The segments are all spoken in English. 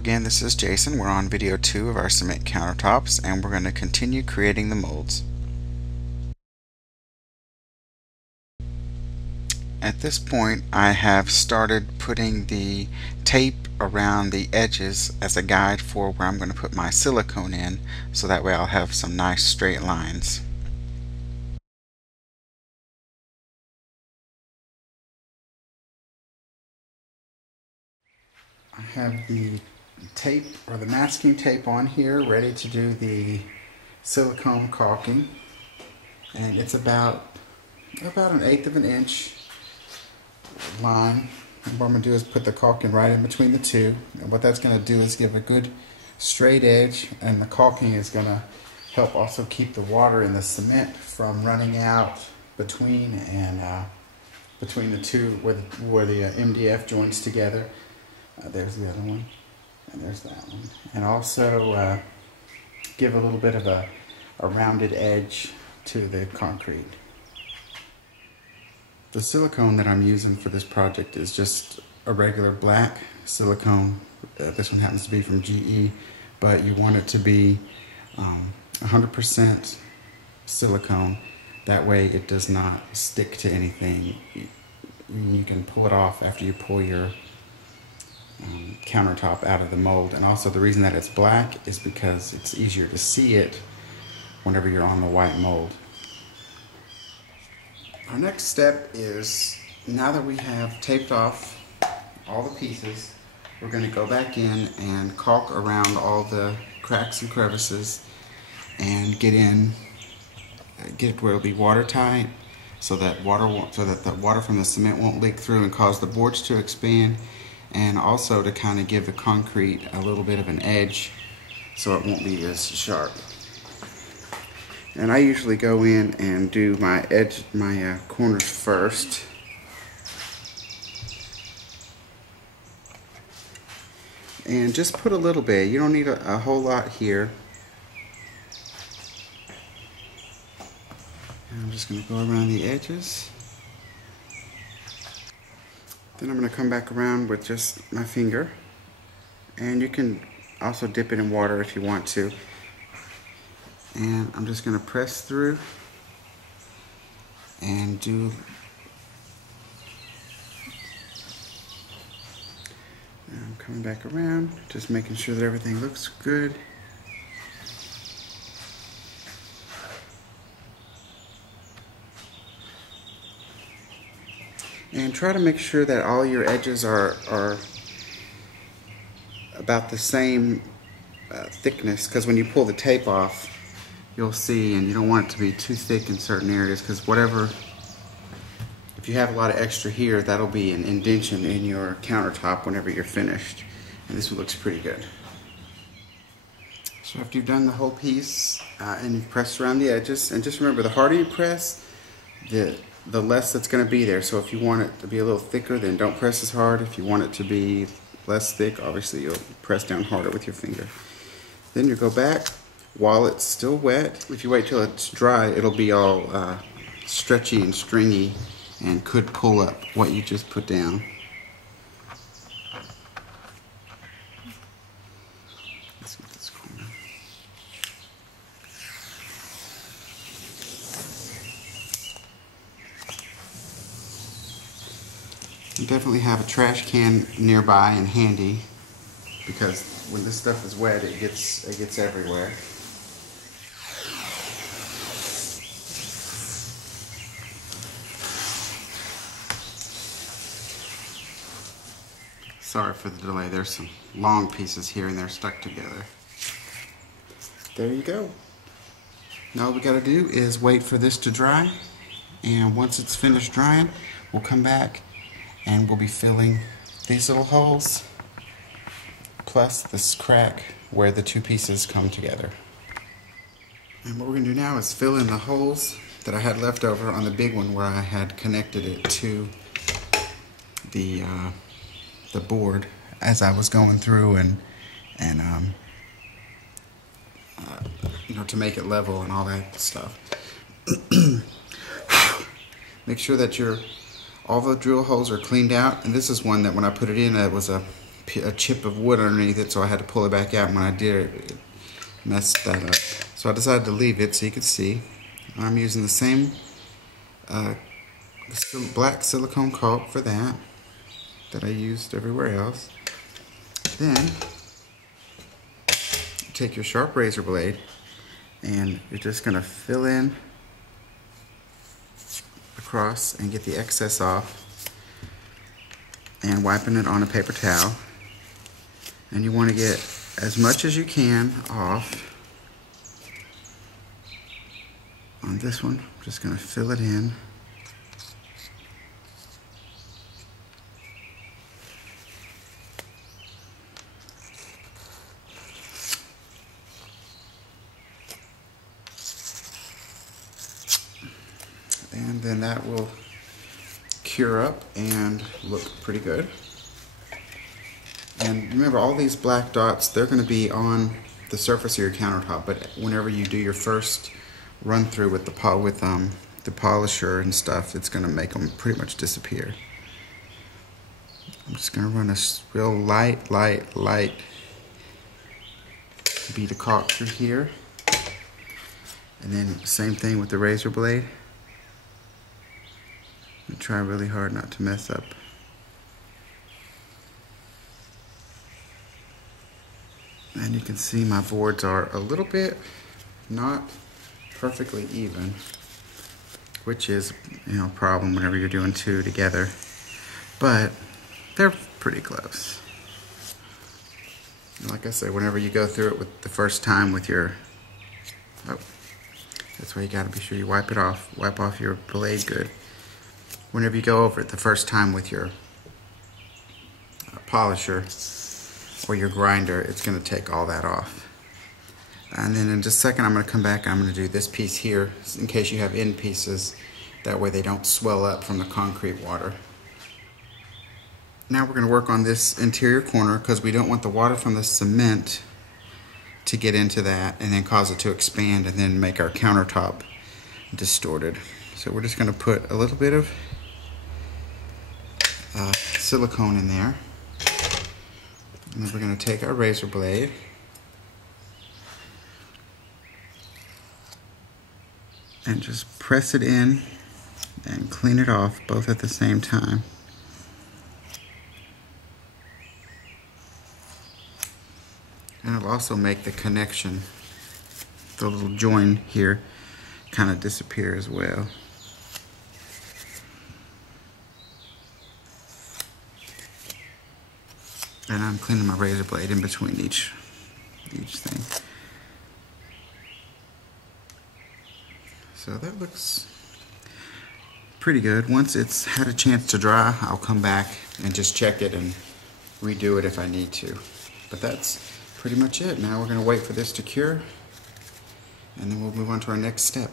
again, this is Jason. We're on video 2 of our cement countertops, and we're going to continue creating the molds. At this point, I have started putting the tape around the edges as a guide for where I'm going to put my silicone in, so that way I'll have some nice straight lines. I have the tape or the masking tape on here ready to do the silicone caulking, and it's about 1/8 of an inch line. And what I'm going to do is put the caulking right in between the two, and what that's going to do is give a good straight edge, and the caulking is going to help also keep the water in the cement from running out between the two where the MDF joins together. There's the other one, and there's that one. And also give a little bit of a rounded edge to the concrete. The silicone that I'm using for this project is just a regular black silicone. This one happens to be from GE, but you want it to be 100% silicone. That way it does not stick to anything. You can pull it off after you pull your countertop out of the mold. And also the reason that it's black is because it's easier to see it whenever you're on the white mold. Our next step is, now that we have taped off all the pieces, we're going to go back in and caulk around all the cracks and crevices and get it where it'll be watertight, so that the water from the cement won't leak through and cause the boards to expand, and also to kind of give the concrete a little bit of an edge so it won't be as sharp. And I usually go in and do my corners first. And just put a little bit. You don't need a whole lot here. And I'm just going to go around the edges. Then I'm going to come back around with just my finger, and you can also dip it in water if you want to. And I'm just going to press through and do. And I'm coming back around, just making sure that everything looks good. And try to make sure that all your edges are about the same thickness, because when you pull the tape off, you'll see, and you don't want it to be too thick in certain areas, because if you have a lot of extra here, that'll be an indentation in your countertop whenever you're finished. And this one looks pretty good. So after you've done the whole piece and you've pressed around the edges, and just remember, the harder you press, the less that's going to be there. So if you want it to be a little thicker, then don't press as hard. If you want it to be less thick, obviously you'll press down harder with your finger. Then you go back while it's still wet. If you wait till it's dry, it'll be all stretchy and stringy and could pull up what you just put down. Let's get this corner. You definitely have a trash can nearby and handy, because when this stuff is wet, it gets everywhere. Sorry for the delay. There's some long pieces here and they're stuck together. There you go. Now all we got to do is wait for this to dry, and once it's finished drying, we'll come back and we'll be filling these little holes plus this crack where the two pieces come together. And what we're going to do now is fill in the holes that I had left over on the big one where I had connected it to the board as I was going through and you know, to make it level and all that stuff. Make sure that all the drill holes are cleaned out, and this is one that when I put it in, it was a a chip of wood underneath it, so I had to pull it back out. And when I did it messed that up. So I decided to leave it so you could see. I'm using the same black silicone caulk for that I used everywhere else. Then take your sharp razor blade and you're just going to fill in across and get the excess off, and wiping it on a paper towel. And you want to get as much as you can off. On this one, I'm just going to fill it in. And then that will cure up and look pretty good. And remember, all these black dots, they're going to be on the surface of your countertop, but whenever you do your first run through with the polisher and stuff, it's going to make them pretty much disappear. I'm just going to run a real light bead of caulk through here, and then same thing with the razor blade. And try really hard not to mess up. And you can see my boards are a little bit not perfectly even, which is, you know, a problem whenever you're doing two together, but they're pretty close. And like I said, whenever you go through it with the first time with your, that's why you got to be sure you wipe off your blade good. Whenever you go over it the first time with your polisher or your grinder, it's going to take all that off. And then in just a second, I'm going to come back and I'm going to do this piece here in case you have end pieces. That way they don't swell up from the concrete water. Now we're going to work on this interior corner because we don't want the water from the cement to get into that and then cause it to expand and then make our countertop distorted. So we're just going to put a little bit of silicone in there, and then we're going to take our razor blade and just press it in and clean it off both at the same time. And it'll also make the connection, the little join here, kind of disappear as well. And I'm cleaning my razor blade in between each thing. So that looks pretty good. Once it's had a chance to dry, I'll come back and just check it and redo it if I need to. But that's pretty much it. Now we're going to wait for this to cure, and then we'll move on to our next step.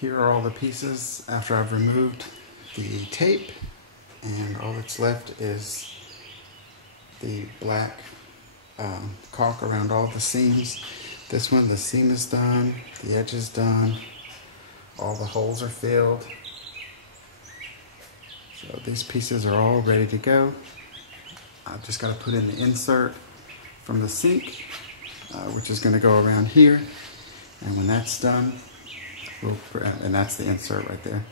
Here are all the pieces after I've removed the tape. And all that's left is the black caulk around all the seams. This one, the seam is done, the edge is done, all the holes are filled. So these pieces are all ready to go. I've just got to put in the insert from the sink, which is going to go around here. And when that's done, and that's the insert right there.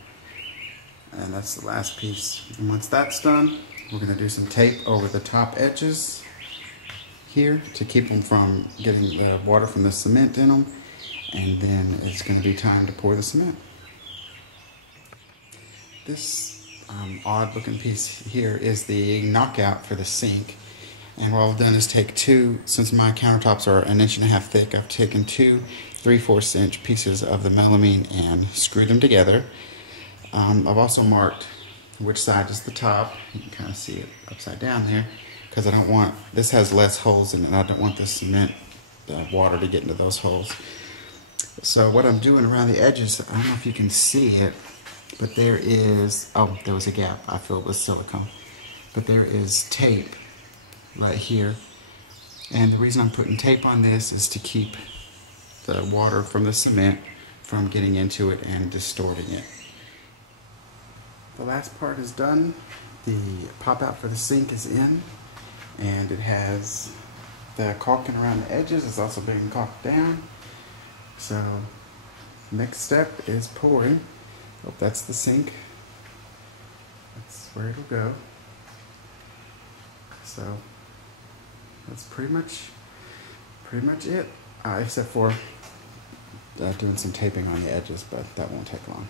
And that's the last piece. And once that's done, we're going to do some tape over the top edges here to keep them from getting the water from the cement in them. And then it's going to be time to pour the cement. This odd looking piece here is the knockout for the sink. And what I've done is take two, since my countertops are 1.5 inches thick, I've taken two 3/4 inch pieces of the melamine and screwed them together. I've also marked which side is the top. You can kind of see it upside down there because I don't want, this has less holes in it, and I don't want the cement, the water to get into those holes. So what I'm doing around the edges, I don't know if you can see it, but there is, oh, there was a gap I filled with silicone. But there is tape right here. And the reason I'm putting tape on this is to keep the water from the cement from getting into it and distorting it. The last part is done, The pop out for the sink is in, and it has the caulking around the edges is also being caulked down. So next step is pouring. Oh, that's the sink. That's where it'll go. So that's pretty much it, except for doing some taping on the edges, but that won't take long.